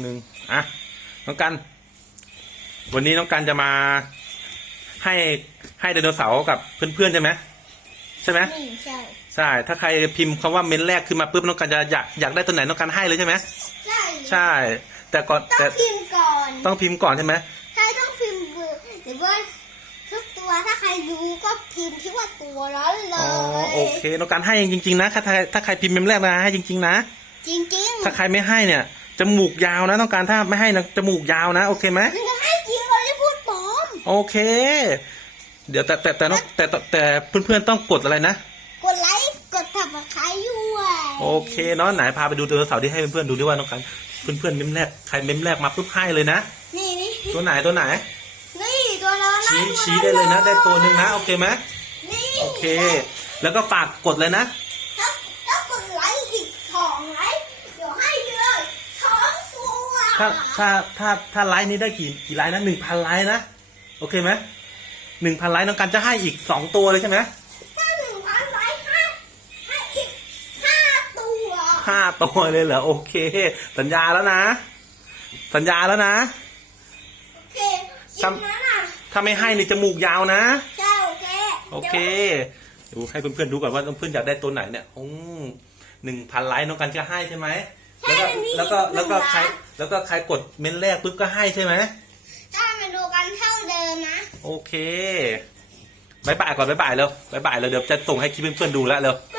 หนึ่งอะน้องกัน วันนี้น้องกันจะมาให้ให้ไดโนเสาร์กับเพื่อนๆใช่ไหมใช่ไหมนี่ใช่ใช่ถ้าใครพิมพ์คำว่าเมนแรกขึ้นมาปุ๊บน้องกันจะอยากอยากได้ตัวไหนน้องกันให้เลยใช่ไหมใช่ใช่ แต่ก่อนต้อแต่งพิมพ์ก่อนต้องพิมพ์ก่อนใช่ไหมใช่ต้องพิมพ์เบอร์หรือว่าทุกตัวถ้าใครรู้ก็พิมพ์ที่ว่าตัวนั้นเลอ๋อยโอเคน้องกันให้จริงๆนะถ้าใครถ้าใครพิมพ์เมนแรกนะให้จริง ๆ นะจริงๆ ถ้าใครไม่ให้เนี่ย จมูกยาวนะ ต้องการถ้าไม่ให้นะจมูกยาวนะ โอเคไหมมันจะให้จริงเราได้พูดปลอมโอเค เดี๋ยวแต่แต่แต่ต้องแต่แต่แต่เพื่อนๆต้องกดอะไรนะกดไลค์กดถับใครด้วยโอเคเนาะไหนพาไปดูไดโนเสาร์ที่ให้เพื่อนๆดูด้วยว่าน้องกันเพื่อนๆเมมแรกใครเมมแรกมาปุ๊บให้เลยนะนี่นี่ตัวไหนตัวไหนนี่ตัวเราชี้ชี้ได้เลยนะ ได้ตัวหนึ่งนะโอเคไหมนี่โอเค แล้วก็ฝากกดเลยนะ ถ้าถ้าถ้าถ้าไลค์นี้ได้กี่กี่ไลค์นะหนึ่งพันไลค์นะโอเคไหมหนึ่งพันไลค์น้องกันจะให้อีกสองตัวเลยใช่ไหมถ้าหนึ่งพันไลค์ให้ให้อีกห้าตัวห้าตัวเลยเหรอโอเค สัญญาแล้วนะ สัญญาแล้วนะโอเคคลิปนั้นอะถ้าไม่ให้นี่จมูกยาวนะ ใช่โอเคโอเคดูให้เพื่อนๆดูก่อนว่าเพื่อนๆอยากได้ตัวไหนเนี่ยอืมหนึ่งพันไลค์น้องกันจะให้ใช่ไหมแล้วก็แล้วก็แล้วก็ใคร แล้วก็ใครกดเมนแรกปุ๊บก็ให้ใช่ไหมถ้ามาดูกันเท่าเดิมนะ โอเคบายบายก่อนบายบายเร็วบายบายเร็วเดี๋ยวจะส่งให้คลิปเพื่อนๆดูแล้วเร็วไป